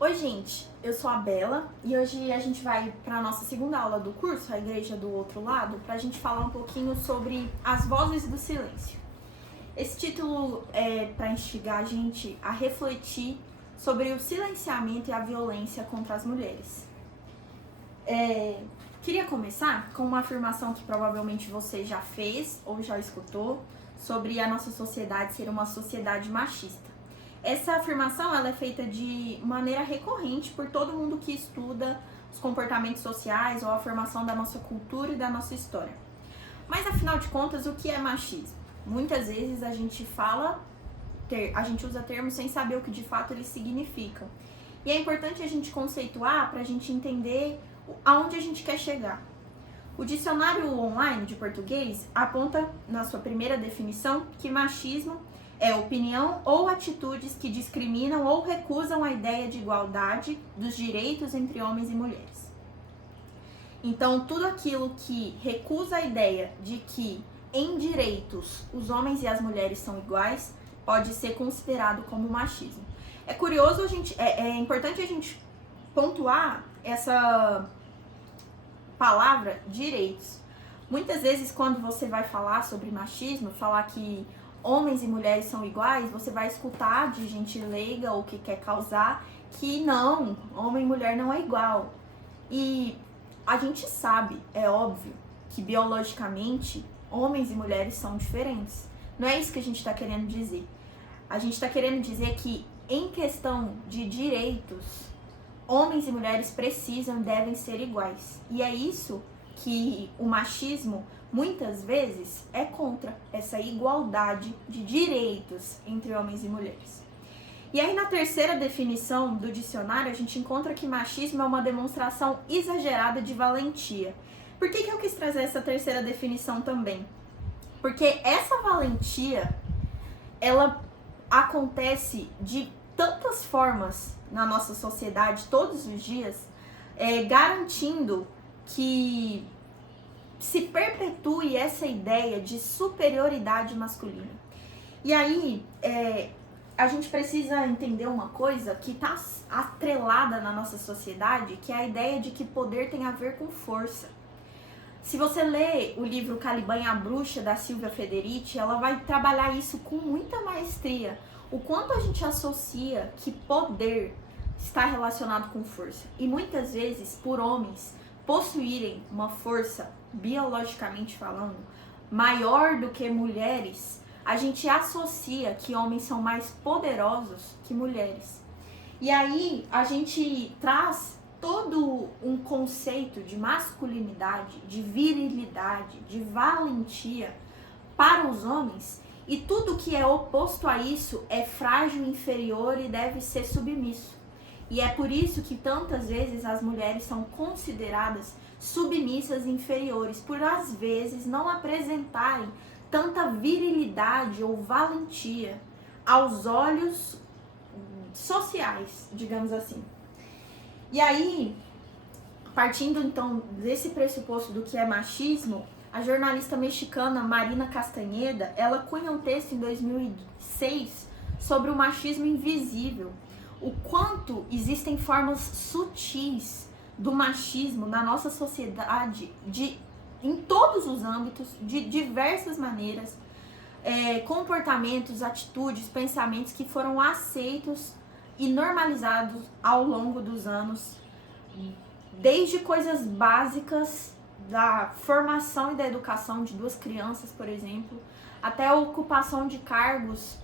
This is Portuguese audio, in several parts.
Oi, gente, eu sou a Bela e hoje a gente vai para a nossa segunda aula do curso, a Igreja do Outro Lado, para a gente falar um pouquinho sobre as vozes do silêncio. Esse título é para instigar a gente a refletir sobre o silenciamento e a violência contra as mulheres. Queria começar com uma afirmação que provavelmente você já fez ou já escutou sobre a nossa sociedade ser uma sociedade machista. Essa afirmação ela é feita de maneira recorrente por todo mundo que estuda os comportamentos sociais ou a formação da nossa cultura e da nossa história. Mas afinal de contas, o que é machismo? Muitas vezes a gente usa termos sem saber o que de fato eles significam. E é importante a gente conceituar para a gente entender aonde a gente quer chegar. O dicionário online de português aponta na sua primeira definição que machismo é opinião ou atitudes que discriminam ou recusam a ideia de igualdade dos direitos entre homens e mulheres. Então, tudo aquilo que recusa a ideia de que em direitos os homens e as mulheres são iguais pode ser considerado como machismo. É curioso, é importante a gente pontuar essa palavra direitos. Muitas vezes, quando você vai falar sobre machismo, falar que homens e mulheres são iguais, você vai escutar de gente leiga ou que quer causar que não, homem e mulher não é igual. E a gente sabe, é óbvio, que biologicamente homens e mulheres são diferentes. Não é isso que a gente está querendo dizer. A gente está querendo dizer que em questão de direitos, homens e mulheres precisam e devem ser iguais. E é isso que o machismo muitas vezes é contra, essa igualdade de direitos entre homens e mulheres. E aí na terceira definição do dicionário a gente encontra que machismo é uma demonstração exagerada de valentia. Por que eu quis trazer essa terceira definição também? Porque essa valentia, ela acontece de tantas formas na nossa sociedade todos os dias, garantindo que se perpetue essa ideia de superioridade masculina. E aí, a gente precisa entender uma coisa que está atrelada na nossa sociedade, que é a ideia de que poder tem a ver com força. Se você lê o livro Caliban e a Bruxa, da Silvia Federici, ela vai trabalhar isso com muita maestria. O quanto a gente associa que poder está relacionado com força. E muitas vezes, por homens possuírem uma força, biologicamente falando, maior do que mulheres, a gente associa que homens são mais poderosos que mulheres. E aí a gente traz todo um conceito de masculinidade, de virilidade, de valentia para os homens, e tudo que é oposto a isso é frágil, inferior e deve ser submisso. E é por isso que tantas vezes as mulheres são consideradas submissas e inferiores, por às vezes não apresentarem tanta virilidade ou valentia aos olhos sociais, digamos assim. E aí, partindo então desse pressuposto do que é machismo, a jornalista mexicana Marina Castaneda, ela cunha um texto em 2006 sobre o machismo invisível. O quanto existem formas sutis do machismo na nossa sociedade, em todos os âmbitos, de diversas maneiras, comportamentos, atitudes, pensamentos que foram aceitos e normalizados ao longo dos anos, desde coisas básicas da formação e da educação de duas crianças, por exemplo, até a ocupação de cargos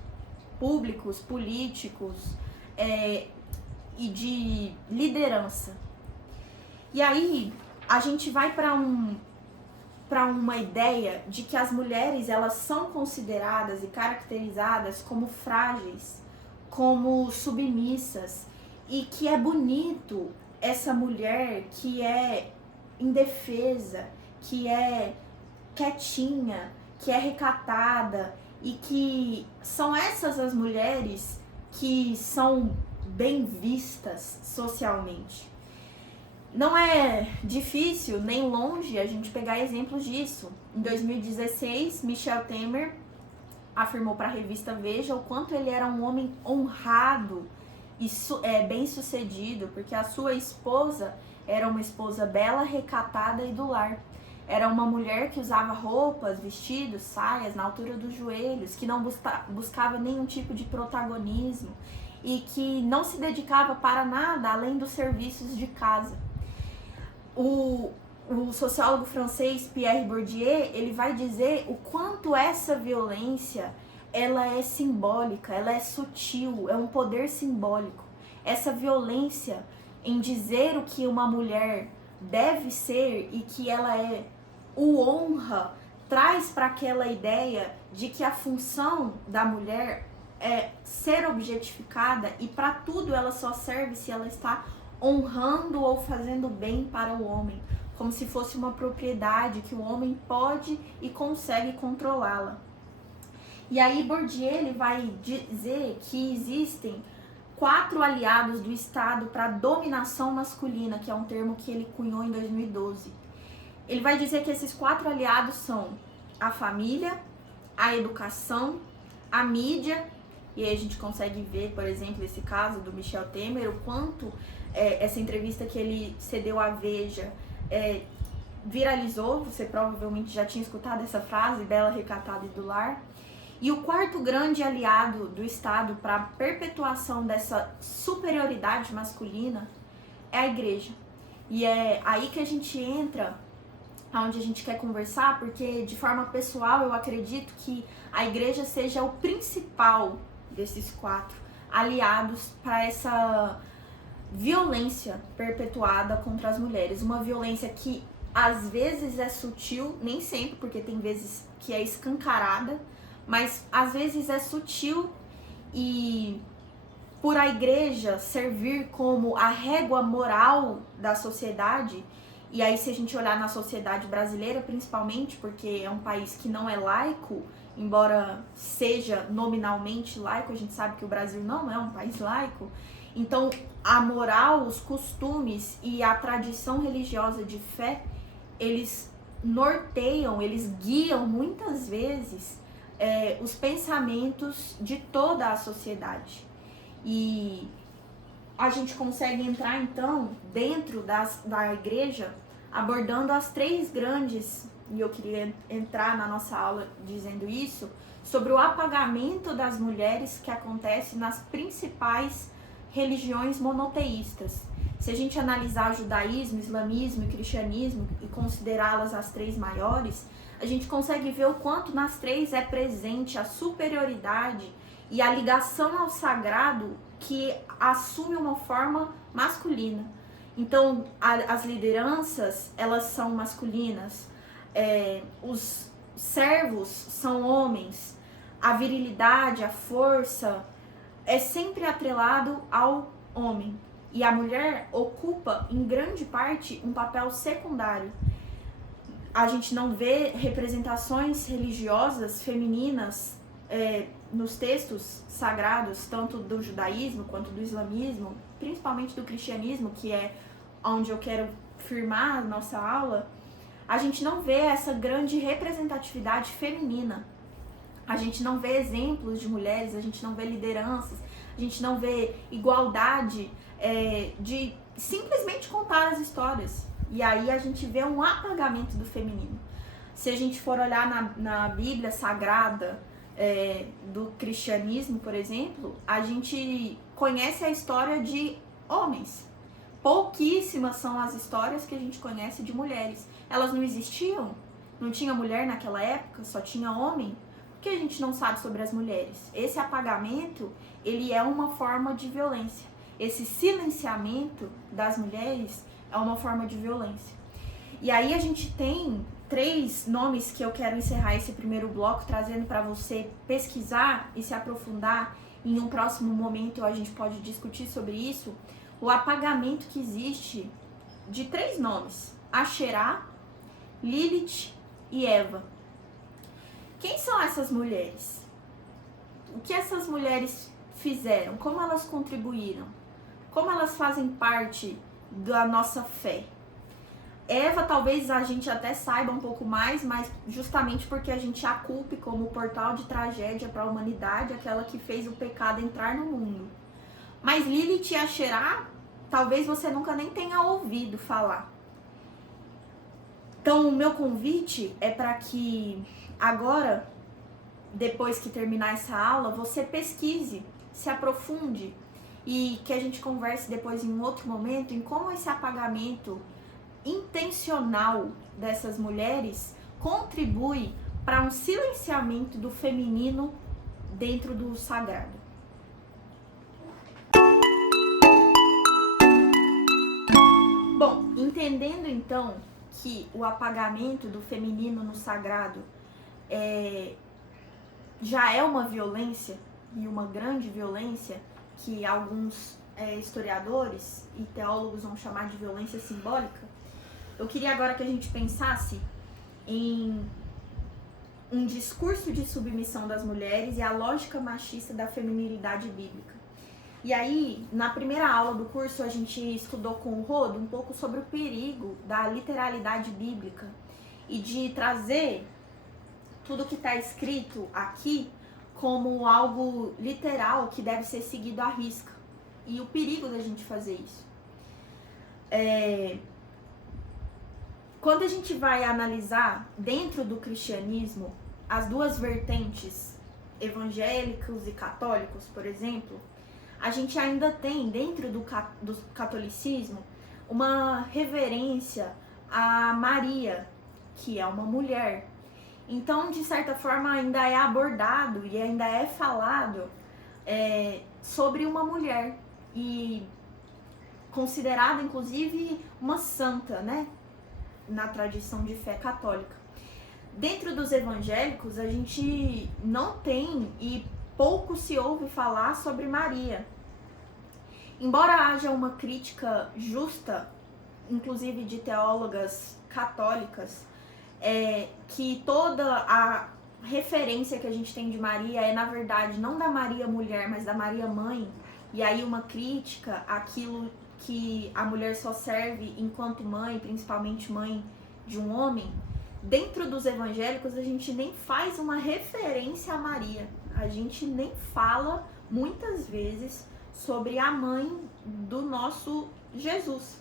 públicos, políticos, e de liderança. E aí a gente vai para uma ideia de que as mulheres elas são consideradas e caracterizadas como frágeis, como submissas, e que é bonito essa mulher que é indefesa, que é quietinha, que é recatada, e que são essas as mulheres que são bem vistas socialmente. Não é difícil, nem longe, a gente pegar exemplos disso. Em 2016, Michel Temer afirmou para a revista Veja o quanto ele era um homem honrado bem sucedido, porque a sua esposa era uma esposa bela, recatada e do lar. Era uma mulher que usava roupas, vestidos, saias na altura dos joelhos, que não buscava nenhum tipo de protagonismo e que não se dedicava para nada além dos serviços de casa. O sociólogo francês Pierre Bourdieu, ele vai dizer o quanto essa violência ela é simbólica, ela é sutil, é um poder simbólico. Essa violência em dizer o que uma mulher deve ser e que ela o honra, traz para aquela ideia de que a função da mulher é ser objetificada e para tudo ela só serve se ela está honrando ou fazendo bem para o homem, como se fosse uma propriedade que o homem pode e consegue controlá-la. E aí Bourdieu ele vai dizer que existem 4 aliados do Estado para a dominação masculina, que é um termo que ele cunhou em 2012. Ele vai dizer que esses 4 aliados são a família, a educação, a mídia, e aí a gente consegue ver, por exemplo, esse caso do Michel Temer, o quanto essa entrevista que ele cedeu à Veja viralizou, você provavelmente já tinha escutado essa frase, bela, recatada e do lar. E o 4º grande aliado do Estado para a perpetuação dessa superioridade masculina é a igreja. E é aí que a gente entra onde a gente quer conversar, porque de forma pessoal eu acredito que a igreja seja o principal desses 4 aliados para essa violência perpetuada contra as mulheres. Uma violência que às vezes é sutil, nem sempre, porque tem vezes que é escancarada, mas às vezes é sutil e por a igreja servir como a régua moral da sociedade. E aí, se a gente olhar na sociedade brasileira, principalmente, porque é um país que não é laico, embora seja nominalmente laico, a gente sabe que o Brasil não é um país laico. Então, a moral, os costumes e a tradição religiosa de fé, eles norteiam, eles guiam muitas vezes os pensamentos de toda a sociedade. E a gente consegue entrar, então, dentro da igreja, abordando as 3 grandes, e eu queria entrar na nossa aula dizendo isso, sobre o apagamento das mulheres que acontece nas principais religiões monoteístas. Se a gente analisar judaísmo, islamismo e cristianismo e considerá-las as 3 maiores, a gente consegue ver o quanto nas 3 é presente a superioridade e a ligação ao sagrado que assume uma forma masculina. Então, as lideranças, elas são masculinas, os servos são homens, a virilidade, a força é sempre atrelado ao homem. E a mulher ocupa, em grande parte, um papel secundário. A gente não vê representações religiosas femininas nos textos sagrados, tanto do judaísmo quanto do islamismo, principalmente do cristianismo, que é onde eu quero firmar a nossa aula. A gente não vê essa grande representatividade feminina. A gente não vê exemplos de mulheres, a gente não vê lideranças, a gente não vê igualdade de simplesmente contar as histórias. E aí a gente vê um apagamento do feminino. Se a gente for olhar na Bíblia Sagrada do cristianismo, por exemplo, a gente conhece a história de homens. Pouquíssimas são as histórias que a gente conhece de mulheres. Elas não existiam? Não tinha mulher naquela época? Só tinha homem? Por que a gente não sabe sobre as mulheres? Esse apagamento, ele é uma forma de violência. Esse silenciamento das mulheres é uma forma de violência. E aí a gente tem 3 nomes que eu quero encerrar esse primeiro bloco, trazendo para você pesquisar e se aprofundar. Em um próximo momento a gente pode discutir sobre isso. O apagamento que existe de 3 nomes: Asherá, Lilith e Eva. Quem são essas mulheres? O que essas mulheres fizeram? Como elas contribuíram? Como elas fazem parte da nossa fé? Eva, talvez a gente até saiba um pouco mais, mas justamente porque a gente a culpe como portal de tragédia para a humanidade, aquela que fez o pecado entrar no mundo. Mas Lilith e Asherah, talvez você nunca nem tenha ouvido falar. Então, o meu convite é para que agora, depois que terminar essa aula, você pesquise, se aprofunde e que a gente converse depois em um outro momento em como esse apagamento intencional dessas mulheres contribui para um silenciamento do feminino dentro do sagrado. Bom, entendendo então que o apagamento do feminino no sagrado já é uma violência, e uma grande violência, que alguns historiadores e teólogos vão chamar de violência simbólica, eu queria agora que a gente pensasse em um discurso de submissão das mulheres e a lógica machista da feminilidade bíblica. E aí, na primeira aula do curso, a gente estudou com o Rodo um pouco sobre o perigo da literalidade bíblica e de trazer tudo que está escrito aqui como algo literal que deve ser seguido à risca. E o perigo da gente fazer isso. Quando a gente vai analisar dentro do cristianismo as duas vertentes, evangélicos e católicos, por exemplo, a gente ainda tem dentro do catolicismo uma reverência a Maria, que é uma mulher. Então, de certa forma, ainda é abordado e ainda é falado sobre uma mulher e considerada, inclusive, uma santa, né? Na tradição de fé católica. Dentro dos evangélicos, a gente não tem e pouco se ouve falar sobre Maria. Embora haja uma crítica justa, inclusive de teólogas católicas, que toda a referência que a gente tem de Maria é, na verdade, não da Maria mulher, mas da Maria mãe, e aí uma crítica àquilo que a mulher só serve enquanto mãe, principalmente mãe de um homem. Dentro dos evangélicos, a gente nem faz uma referência a Maria, a gente nem fala, muitas vezes, sobre a mãe do nosso Jesus.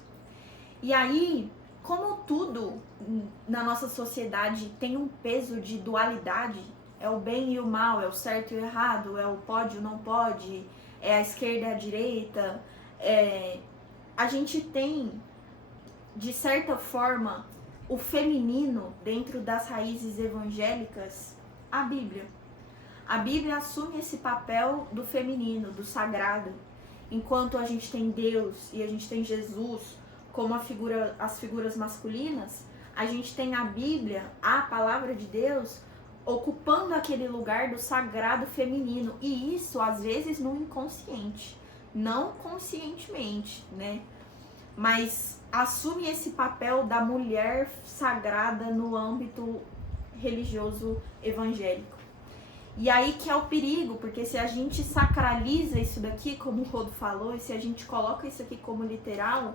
E aí, como tudo na nossa sociedade tem um peso de dualidade, é o bem e o mal, é o certo e o errado, é o pode e o não pode, é a esquerda e a direita, a gente tem, de certa forma, o feminino dentro das raízes evangélicas, a Bíblia. A Bíblia assume esse papel do feminino, do sagrado. Enquanto a gente tem Deus e a gente tem Jesus como as figuras masculinas, a gente tem a Bíblia, a palavra de Deus, ocupando aquele lugar do sagrado feminino. E isso, às vezes, no inconsciente. Não conscientemente, né? Mas assume esse papel da mulher sagrada no âmbito religioso evangélico. E aí que é o perigo, porque se a gente sacraliza isso daqui, como o Rodo falou, e se a gente coloca isso aqui como literal,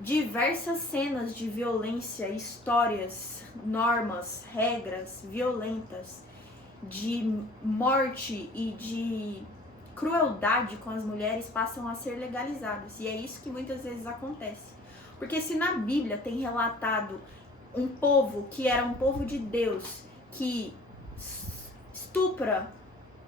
diversas cenas de violência, histórias, normas, regras violentas, de morte e de crueldade com as mulheres passam a ser legalizadas. E é isso que muitas vezes acontece. Porque se na Bíblia tem relatado um povo que era um povo de Deus, que estupra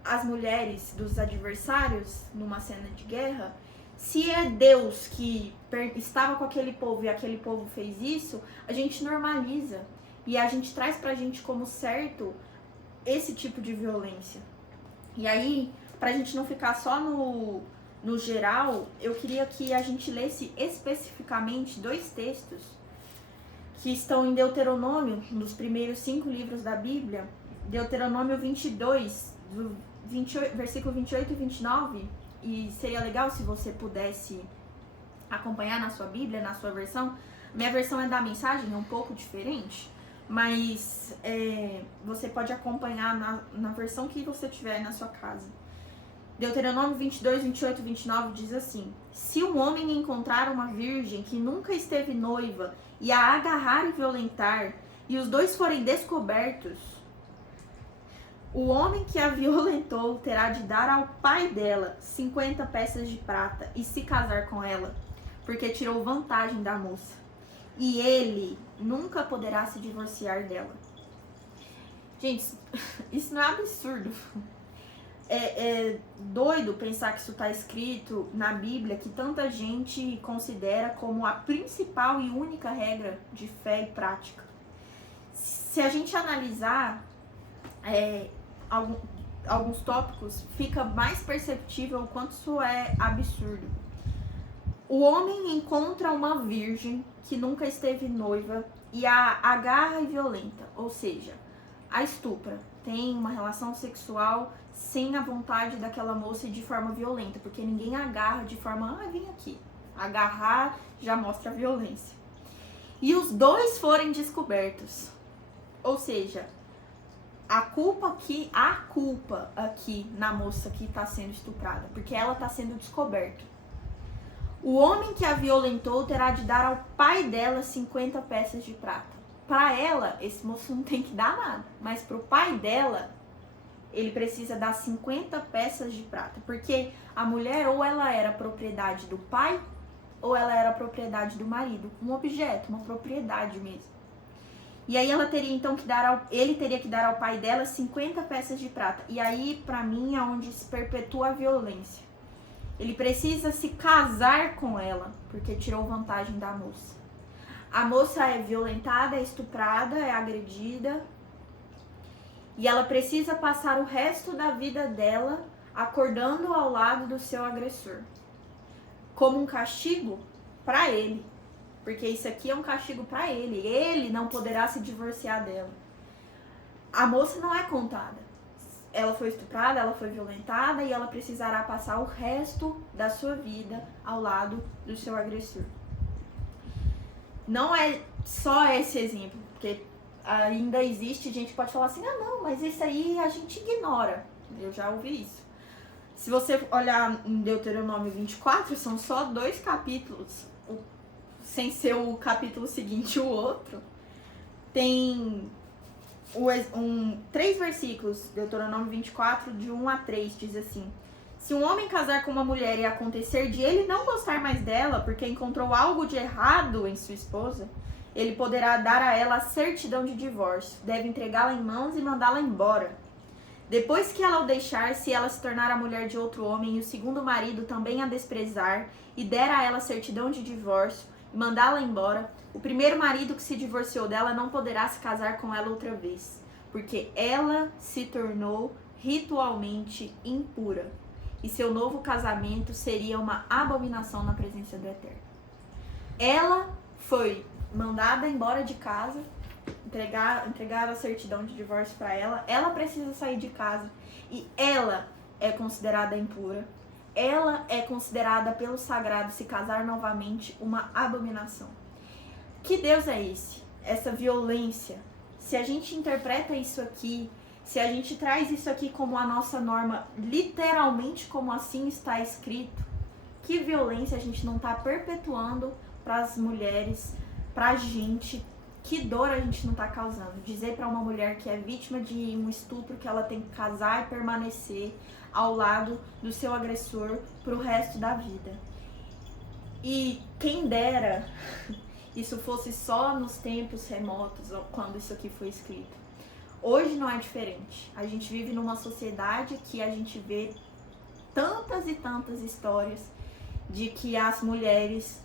as mulheres dos adversários numa cena de guerra, se é Deus que estava com aquele povo e aquele povo fez isso, a gente normaliza e a gente traz pra gente como certo esse tipo de violência. E aí, pra gente não ficar só no geral, eu queria que a gente lesse especificamente dois textos que estão em Deuteronômio, nos primeiros 5 livros da Bíblia, Deuteronômio 22, versículo 28 e 29, e seria legal se você pudesse acompanhar na sua Bíblia, na sua versão. Minha versão é da mensagem, é um pouco diferente, mas você pode acompanhar na versão que você tiver na sua casa. Deuteronômio 22, 28 e 29 diz assim: se um homem encontrar uma virgem que nunca esteve noiva e a agarrar e violentar, e os dois forem descobertos, O homem que a violentou terá de dar ao pai dela 50 peças de prata e se casar com ela, porque tirou vantagem da moça. E ele nunca poderá se divorciar dela. Gente, isso não é absurdo. É doido pensar que isso está escrito na Bíblia, que tanta gente considera como a principal e única regra de fé e prática. Se a gente analisar alguns tópicos, fica mais perceptível o quanto isso é absurdo. O homem encontra uma virgem que nunca esteve noiva e a agarra e violenta, ou seja, a estupra, tem uma relação sexual sem a vontade daquela moça e de forma violenta, porque ninguém agarra de forma, vem aqui. Agarrar já mostra a violência. E os dois forem descobertos, ou seja, a culpa aqui na moça que está sendo estuprada, porque ela está sendo descoberta. O homem que a violentou terá de dar ao pai dela 50 peças de prata. Para ela, esse moço não tem que dar nada, mas para o pai dela, ele precisa dar 50 peças de prata, porque a mulher ou ela era propriedade do pai, ou ela era propriedade do marido, um objeto, uma propriedade mesmo. E aí ela teria então que ele teria que dar ao pai dela 50 peças de prata. E aí, para mim, é onde se perpetua a violência. Ele precisa se casar com ela, porque tirou vantagem da moça. A moça é violentada, é estuprada, é agredida. E ela precisa passar o resto da vida dela acordando ao lado do seu agressor. Como um castigo para ele. Porque isso aqui é um castigo para ele. Ele não poderá se divorciar dela. A moça não é contada. Ela foi estuprada, ela foi violentada e ela precisará passar o resto da sua vida ao lado do seu agressor. Não é só esse exemplo, porque ainda existe gente que pode falar assim, não, mas isso aí a gente ignora. Eu já ouvi isso. Se você olhar em Deuteronômio 24, são só 2 capítulos, sem ser o capítulo seguinte o outro. Tem 3 versículos, Deuteronômio 24, de 1 a 3, diz assim: se um homem casar com uma mulher e acontecer de ele não gostar mais dela, porque encontrou algo de errado em sua esposa, ele poderá dar a ela a certidão de divórcio, deve entregá-la em mãos e mandá-la embora. Depois que ela o deixar, se ela se tornar a mulher de outro homem e o segundo marido também a desprezar, e der a ela certidão de divórcio, e mandá-la embora, o primeiro marido que se divorciou dela não poderá se casar com ela outra vez, porque ela se tornou ritualmente impura, e seu novo casamento seria uma abominação na presença do Eterno. Ela foi mandada embora de casa, entregar a certidão de divórcio para ela precisa sair de casa, e ela é considerada impura. Ela é considerada pelo sagrado, se casar novamente, uma abominação. Que Deus é esse? Essa violência. Se a gente interpreta isso aqui, se a gente traz isso aqui como a nossa norma, literalmente como assim está escrito, que violência a gente não está perpetuando para as mulheres, para a gente, que dor a gente não está causando. Dizer para uma mulher que é vítima de um estupro que ela tem que casar e permanecer ao lado do seu agressor pro resto da vida. E quem dera isso fosse só nos tempos remotos, quando isso aqui foi escrito. Hoje não é diferente. A gente vive numa sociedade que a gente vê tantas e tantas histórias de que as mulheres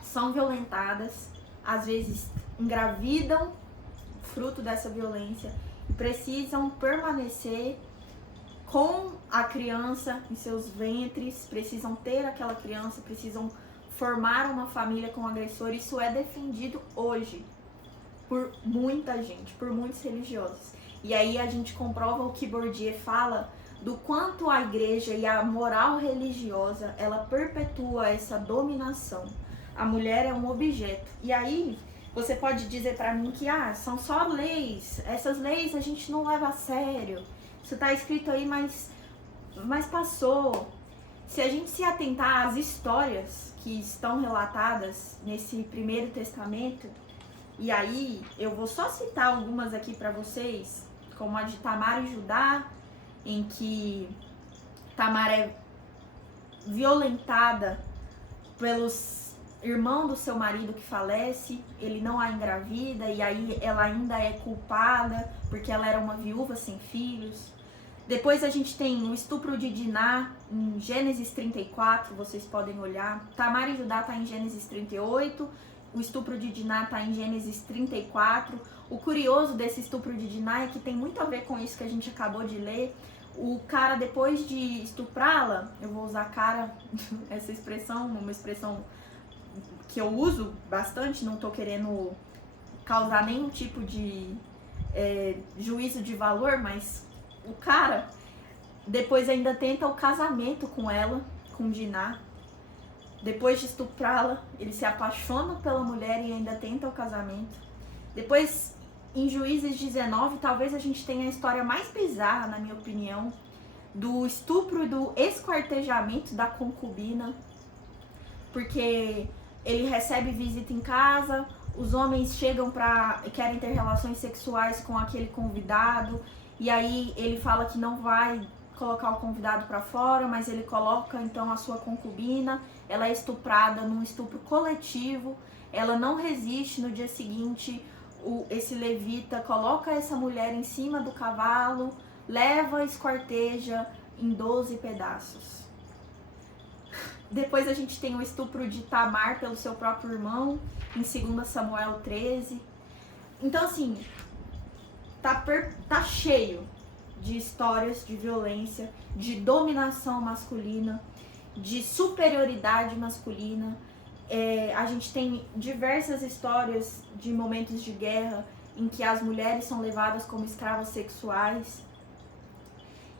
são violentadas, às vezes engravidam fruto dessa violência e precisam permanecer com a criança em seus ventres, precisam ter aquela criança, precisam formar uma família com o agressor. Isso é defendido hoje por muita gente, por muitos religiosos. E aí a gente comprova o que Bourdieu fala do quanto a igreja e a moral religiosa, ela perpetua essa dominação. A mulher é um objeto. E aí você pode dizer para mim que são só leis, essas leis a gente não leva a sério. Isso está escrito aí, mas passou. Se a gente se atentar às histórias que estão relatadas nesse Primeiro Testamento, e aí eu vou só citar algumas aqui para vocês, como a de Tamar e Judá, em que Tamar é violentada pelos irmãos do seu marido que falece, ele não a engravida e aí ela ainda é culpada porque ela era uma viúva sem filhos. Depois a gente tem o estupro de Diná em Gênesis 34, vocês podem olhar. Tamar e Judá está em Gênesis 38, o estupro de Diná está em Gênesis 34. O curioso desse estupro de Diná é que tem muito a ver com isso que a gente acabou de ler. O cara, depois de estuprá-la, eu vou usar cara, essa expressão, uma expressão que eu uso bastante, não tô querendo causar nenhum tipo de juízo de valor, mas o cara depois ainda tenta o casamento com ela, com Diná. Depois de estuprá-la, ele se apaixona pela mulher e ainda tenta o casamento. Depois, em Juízes 19, talvez a gente tenha a história mais bizarra, na minha opinião, do estupro e do esquartejamento da concubina, porque ele recebe visita em casa, os homens chegam querem ter relações sexuais com aquele convidado, e aí ele fala que não vai colocar o convidado para fora, mas ele coloca então a sua concubina, ela é estuprada num estupro coletivo, ela não resiste. No dia seguinte, esse levita coloca essa mulher em cima do cavalo, leva, esquarteja em 12 pedaços. Depois a gente tem o estupro de Tamar pelo seu próprio irmão, em 2 Samuel 13. Então, assim, tá cheio de histórias de violência, de dominação masculina, de superioridade masculina. A gente tem diversas histórias de momentos de guerra em que as mulheres são levadas como escravas sexuais.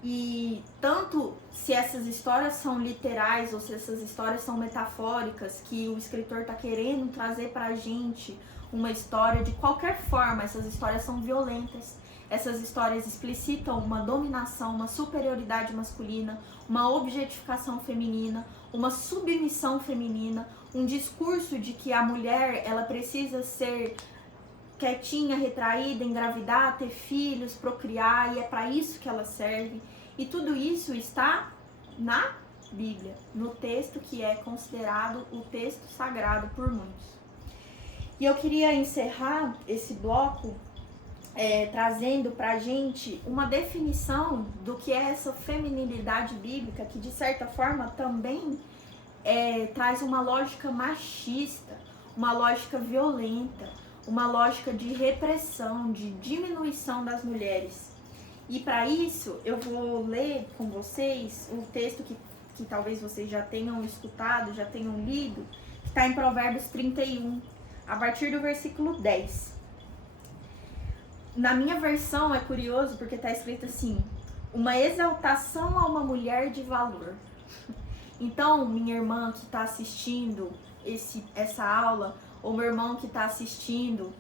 E tanto se essas histórias são literais ou se essas histórias são metafóricas, que o escritor está querendo trazer pra gente uma história, de qualquer forma, essas histórias são violentas. Essas histórias explicitam uma dominação, uma superioridade masculina, uma objetificação feminina, uma submissão feminina, um discurso de que a mulher ela precisa ser quietinha, retraída, engravidar, ter filhos, procriar, e é para isso que ela serve. E tudo isso está na Bíblia, no texto que é considerado o texto sagrado por muitos. E eu queria encerrar esse bloco trazendo pra gente uma definição do que é essa feminilidade bíblica, que de certa forma também traz uma lógica machista, uma lógica violenta, uma lógica de repressão, de diminuição das mulheres. E para isso eu vou ler com vocês um texto que talvez vocês já tenham escutado, já tenham lido, que está em Provérbios 31, a partir do versículo 10. Na minha versão é curioso porque está escrito assim: uma exaltação a uma mulher de valor. Então, minha irmã que está assistindo essa aula, ou meu irmão que está assistindo,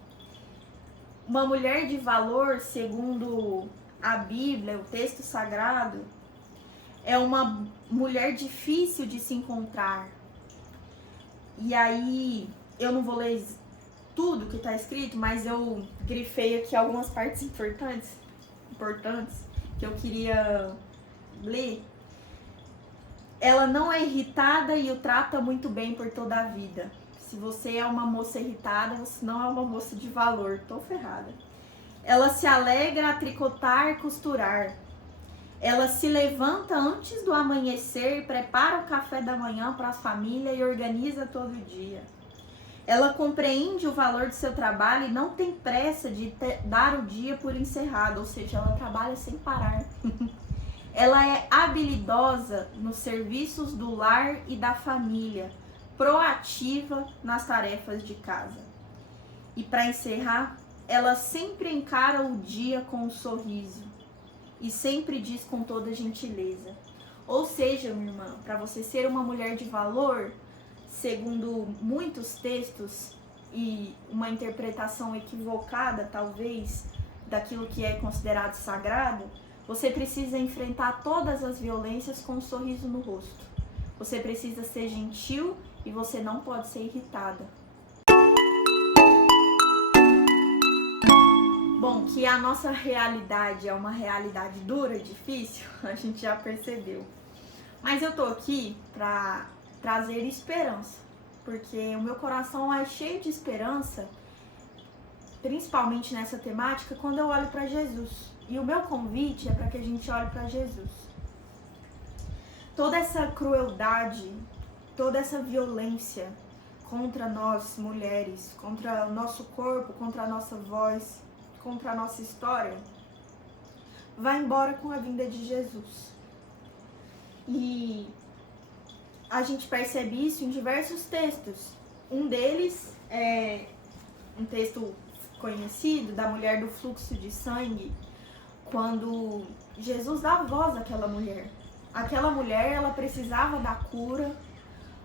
uma mulher de valor, segundo a Bíblia, o texto sagrado, é uma mulher difícil de se encontrar. E aí, eu não vou ler tudo que está escrito, mas eu grifei aqui algumas partes importantes que eu queria ler. Ela não é irritada e o trata muito bem por toda a vida. Se você é uma moça irritada, você não é uma moça de valor, tô ferrada. Ela se alegra a tricotar e costurar. Ela se levanta antes do amanhecer, prepara o café da manhã para a família e organiza todo o dia. Ela compreende o valor do seu trabalho e não tem pressa de dar o dia por encerrado, ou seja, ela trabalha sem parar. Ela é habilidosa nos serviços do lar e da família, proativa nas tarefas de casa. E para encerrar, ela sempre encara o dia com um sorriso e sempre diz com toda gentileza. Ou seja, minha irmã, para você ser uma mulher de valor, segundo muitos textos e uma interpretação equivocada, talvez, daquilo que é considerado sagrado, você precisa enfrentar todas as violências com um sorriso no rosto. Você precisa ser gentil e você não pode ser irritada. Bom, que a nossa realidade é uma realidade dura, difícil, a gente já percebeu. Mas eu tô aqui pra trazer esperança, porque o meu coração é cheio de esperança, principalmente nessa temática, quando eu olho pra Jesus. E o meu convite é para que a gente olhe para Jesus. Toda essa crueldade, toda essa violência contra nós mulheres, contra o nosso corpo, contra a nossa voz, contra a nossa história, vai embora com a vinda de Jesus. E a gente percebe isso em diversos textos. Um deles é um texto conhecido da mulher do fluxo de sangue, quando Jesus dá voz àquela mulher. Aquela mulher, ela precisava da cura,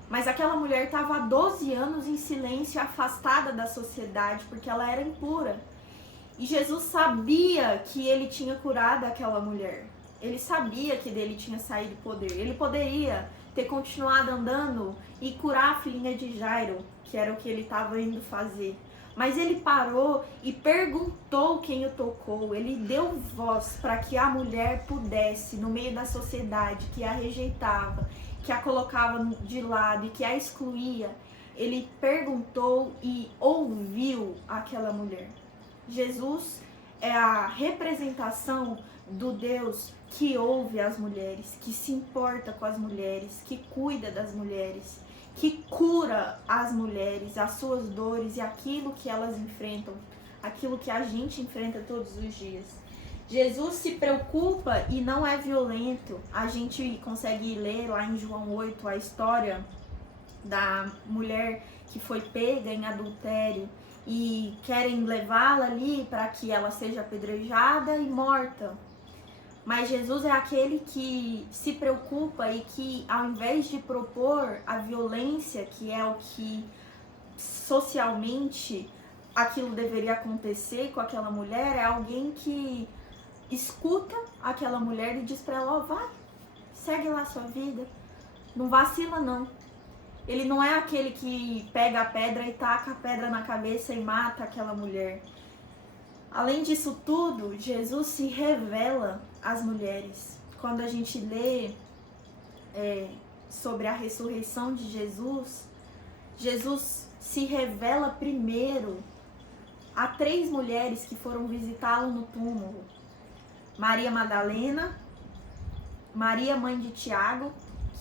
mas aquela mulher estava há 12 anos em silêncio, afastada da sociedade, porque ela era impura. E Jesus sabia que ele tinha curado aquela mulher. Ele sabia que dele tinha saído poder. Ele poderia ter continuado andando e curar a filhinha de Jairo, que era o que ele estava indo fazer. Mas ele parou e perguntou quem o tocou. Ele deu voz para que a mulher pudesse, no meio da sociedade que a rejeitava, que a colocava de lado e que a excluía, ele perguntou e ouviu aquela mulher. Jesus é a representação do Deus que ouve as mulheres, que se importa com as mulheres, que cuida das mulheres, que cura as mulheres, as suas dores e aquilo que elas enfrentam, aquilo que a gente enfrenta todos os dias. Jesus se preocupa e não é violento. A gente consegue ler lá em João 8 a história da mulher que foi pega em adultério e querem levá-la ali para que ela seja apedrejada e morta. Mas Jesus é aquele que se preocupa e que, ao invés de propor a violência, que é o que socialmente aquilo deveria acontecer com aquela mulher, é alguém que escuta aquela mulher e diz para ela: ó, vai, segue lá a sua vida, não vacila não. Ele não é aquele que pega a pedra e taca a pedra na cabeça e mata aquela mulher. Além disso tudo, Jesus se revela às mulheres. Quando a gente lê sobre a ressurreição de Jesus, Jesus se revela primeiro a 3 mulheres que foram visitá-lo no túmulo. Maria Madalena, Maria, mãe de Tiago,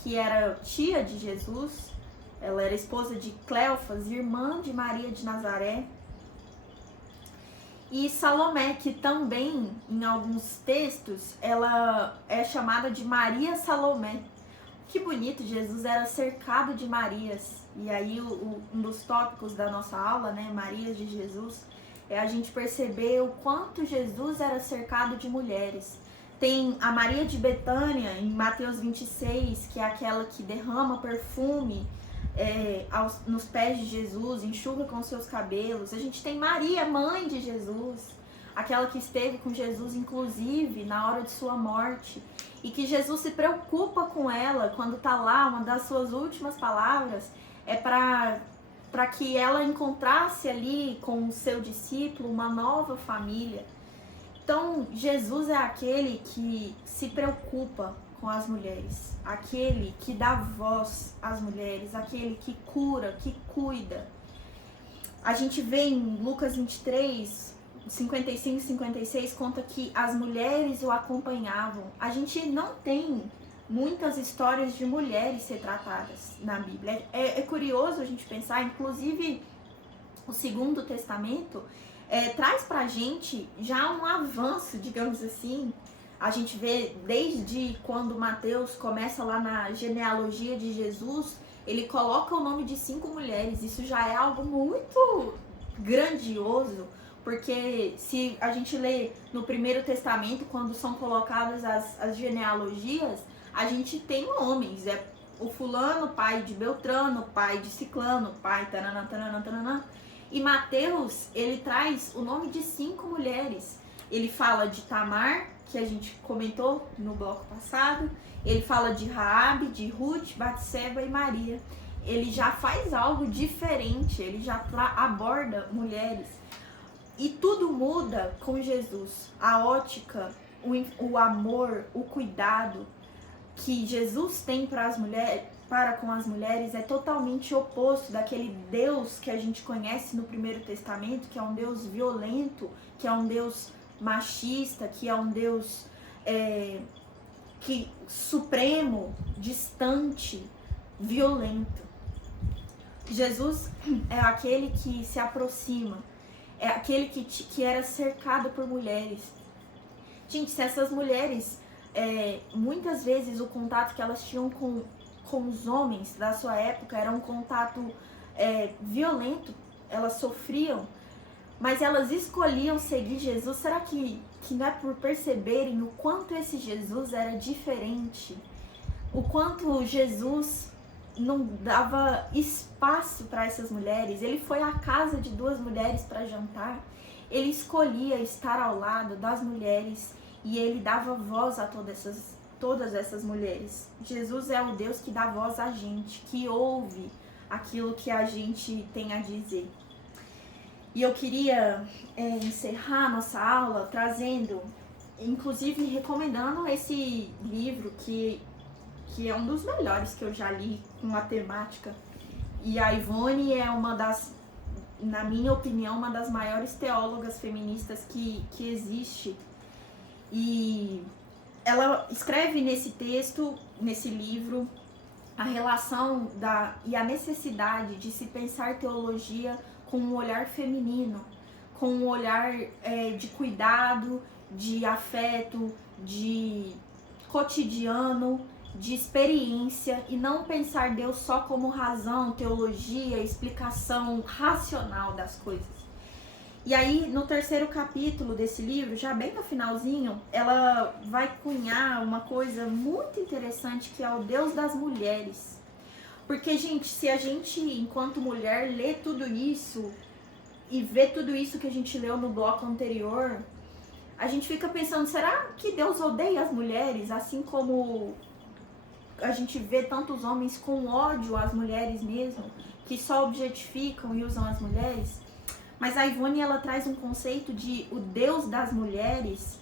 que era tia de Jesus, ela era esposa de Cleofas, irmã de Maria de Nazaré, e Salomé, que também, em alguns textos, ela é chamada de Maria Salomé. Que bonito, Jesus era cercado de Marias. E aí um dos tópicos da nossa aula, né, Marias de Jesus, é a gente perceber o quanto Jesus era cercado de mulheres. Tem a Maria de Betânia, em Mateus 26, que é aquela que derrama perfume nos pés de Jesus, enxuga com seus cabelos. A gente tem Maria, mãe de Jesus, aquela que esteve com Jesus, inclusive, na hora de sua morte, e que Jesus se preocupa com ela quando está lá. Uma das suas últimas palavras é para que ela encontrasse ali com o seu discípulo uma nova família. Então, Jesus é aquele que se preocupa com as mulheres, aquele que dá voz às mulheres, aquele que cura, que cuida. A gente vê em Lucas 23, 55 e 56, conta que as mulheres o acompanhavam. A gente não tem muitas histórias de mulheres retratadas na Bíblia. É curioso a gente pensar, inclusive o Segundo Testamento traz pra gente já um avanço, digamos assim. A gente vê desde quando Mateus começa lá na genealogia de Jesus, ele coloca o nome de 5 mulheres. Isso já é algo muito grandioso, porque se a gente lê no Primeiro Testamento, quando são colocadas as genealogias, a gente tem homens. É o fulano, pai de Beltrano, pai de Ciclano, pai taranã, taranã, taranã. E Mateus, ele traz o nome de 5 mulheres. Ele fala de Tamar, que a gente comentou no bloco passado. Ele fala de Raabe, de Ruth, Batseba e Maria. Ele já faz algo diferente, ele já aborda mulheres. E tudo muda com Jesus. A ótica, o amor, o cuidado que Jesus tem para com as mulheres é totalmente oposto daquele Deus que a gente conhece no Primeiro Testamento, que é um Deus violento, que é um Deus machista, que é um Deus supremo, distante, violento. Jesus é aquele que se aproxima, é aquele que era cercado por mulheres. Gente, se essas mulheres, muitas vezes o contato que elas tinham com os homens da sua época era um contato violento, elas sofriam, mas elas escolhiam seguir Jesus. Será que não é por perceberem o quanto esse Jesus era diferente? O quanto Jesus não dava espaço para essas mulheres? Ele foi à casa de 2 mulheres para jantar, ele escolhia estar ao lado das mulheres e ele dava voz a todas essas mulheres. Jesus é o Deus que dá voz a gente, que ouve aquilo que a gente tem a dizer. E eu queria encerrar nossa aula trazendo, inclusive recomendando esse livro que é um dos melhores que eu já li com a temática. E a Ivone é na minha opinião, uma das maiores teólogas feministas que existe. E ela escreve nesse texto, nesse livro, a relação e a necessidade de se pensar teologia com um olhar feminino, com um olhar de cuidado, de afeto, de cotidiano, de experiência, e não pensar Deus só como razão, teologia, explicação racional das coisas. E aí, no 3º capítulo desse livro, já bem no finalzinho, ela vai cunhar uma coisa muito interessante, que é o Deus das mulheres. Porque, gente, se a gente, enquanto mulher, lê tudo isso e vê tudo isso que a gente leu no bloco anterior, a gente fica pensando, será que Deus odeia as mulheres, assim como a gente vê tantos homens com ódio às mulheres mesmo, que só objetificam e usam as mulheres? Mas a Ivone, ela traz um conceito de o Deus das mulheres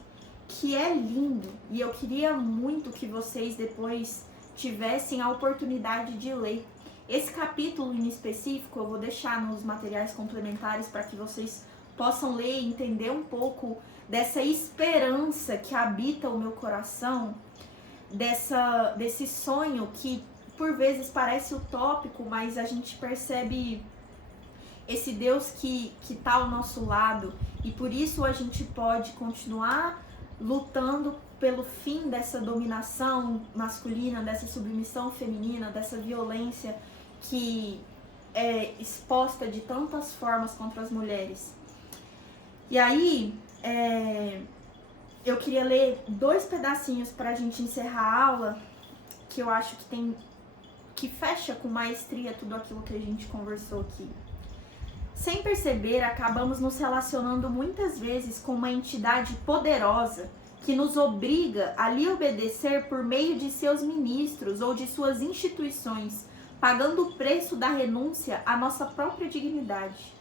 que é lindo, e eu queria muito que vocês depois tivessem a oportunidade de ler. Esse capítulo em específico eu vou deixar nos materiais complementares para que vocês possam ler e entender um pouco dessa esperança que habita o meu coração, desse sonho que por vezes parece utópico, mas a gente percebe esse Deus que está ao nosso lado, e por isso a gente pode continuar lutando pelo fim dessa dominação masculina, dessa submissão feminina, dessa violência que é exposta de tantas formas contra as mulheres. E aí, eu queria ler 2 pedacinhos para a gente encerrar a aula, que eu acho que fecha com maestria tudo aquilo que a gente conversou aqui. Sem perceber, acabamos nos relacionando muitas vezes com uma entidade poderosa que nos obriga a lhe obedecer por meio de seus ministros ou de suas instituições, pagando o preço da renúncia à nossa própria dignidade.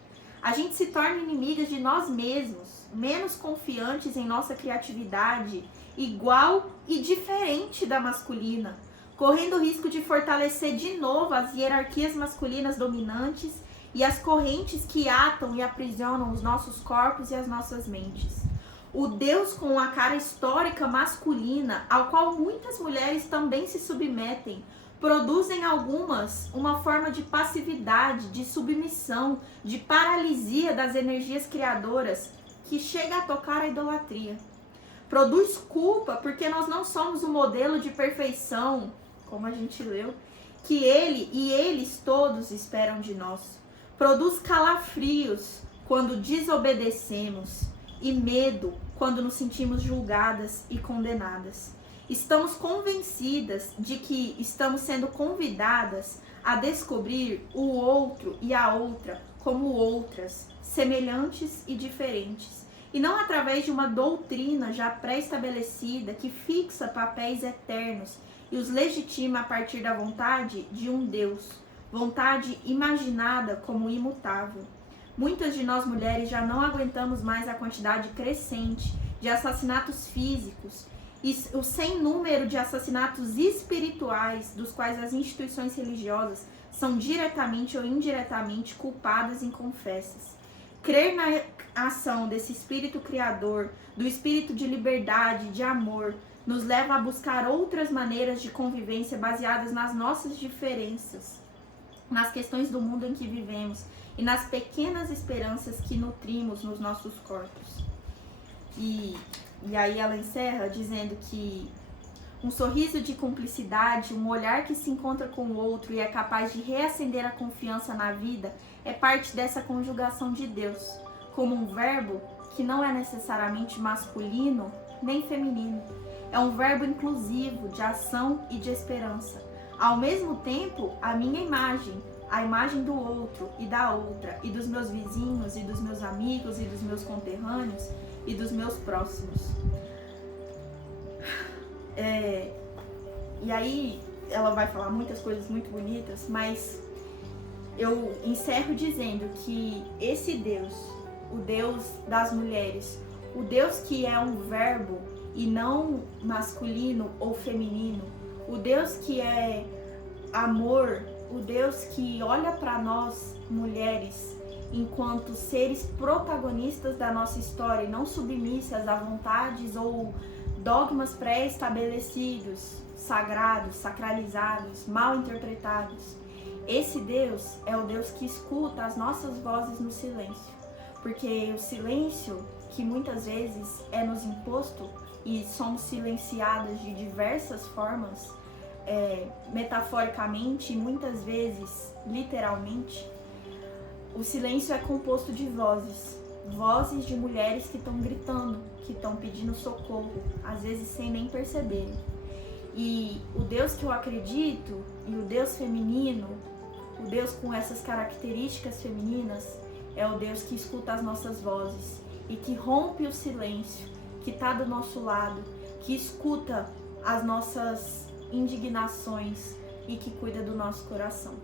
A gente se torna inimigas de nós mesmos, menos confiantes em nossa criatividade, igual e diferente da masculina, correndo o risco de fortalecer de novo as hierarquias masculinas dominantes e as correntes que atam e aprisionam os nossos corpos e as nossas mentes. O Deus com a cara histórica masculina, ao qual muitas mulheres também se submetem, produzem algumas uma forma de passividade, de submissão, de paralisia das energias criadoras que chega a tocar a idolatria. Produz culpa porque nós não somos o modelo de perfeição, como a gente leu, que ele e eles todos esperam de nós. Produz calafrios quando desobedecemos e medo quando nos sentimos julgadas e condenadas. Estamos convencidas de que estamos sendo convidadas a descobrir o outro e a outra como outras, semelhantes e diferentes, e não através de uma doutrina já pré-estabelecida que fixa papéis eternos e os legitima a partir da vontade de um Deus, vontade imaginada como imutável. Muitas de nós mulheres já não aguentamos mais a quantidade crescente de assassinatos físicos e o sem número de assassinatos espirituais, dos quais as instituições religiosas são diretamente ou indiretamente culpadas e confessas. Crer na ação desse espírito criador, do espírito de liberdade, de amor, nos leva a buscar outras maneiras de convivência baseadas nas nossas diferenças, nas questões do mundo em que vivemos e nas pequenas esperanças que nutrimos nos nossos corpos. E aí ela encerra dizendo que um sorriso de cumplicidade, um olhar que se encontra com o outro e é capaz de reacender a confiança na vida é parte dessa conjugação de Deus, como um verbo que não é necessariamente masculino nem feminino. É um verbo inclusivo de ação e de esperança. Ao mesmo tempo, a minha imagem, a imagem do outro e da outra, e dos meus vizinhos, e dos meus amigos, e dos meus conterrâneos, e dos meus próximos. E aí ela vai falar muitas coisas muito bonitas, mas eu encerro dizendo que esse Deus, o Deus das mulheres, o Deus que é um verbo e não masculino ou feminino, o Deus que é amor, o Deus que olha para nós mulheres enquanto seres protagonistas da nossa história e não submissas a vontades ou dogmas pré-estabelecidos, sagrados, sacralizados, mal interpretados. Esse Deus é o Deus que escuta as nossas vozes no silêncio, porque o silêncio que muitas vezes é nos imposto e somos silenciadas de diversas formas, metaforicamente e muitas vezes literalmente, o silêncio é composto de vozes de mulheres que estão gritando, que estão pedindo socorro, às vezes sem nem perceberem. E o Deus que eu acredito, e o Deus feminino, o Deus com essas características femininas, é o Deus que escuta as nossas vozes e que rompe o silêncio, que está do nosso lado, que escuta as nossas indignações e que cuida do nosso coração.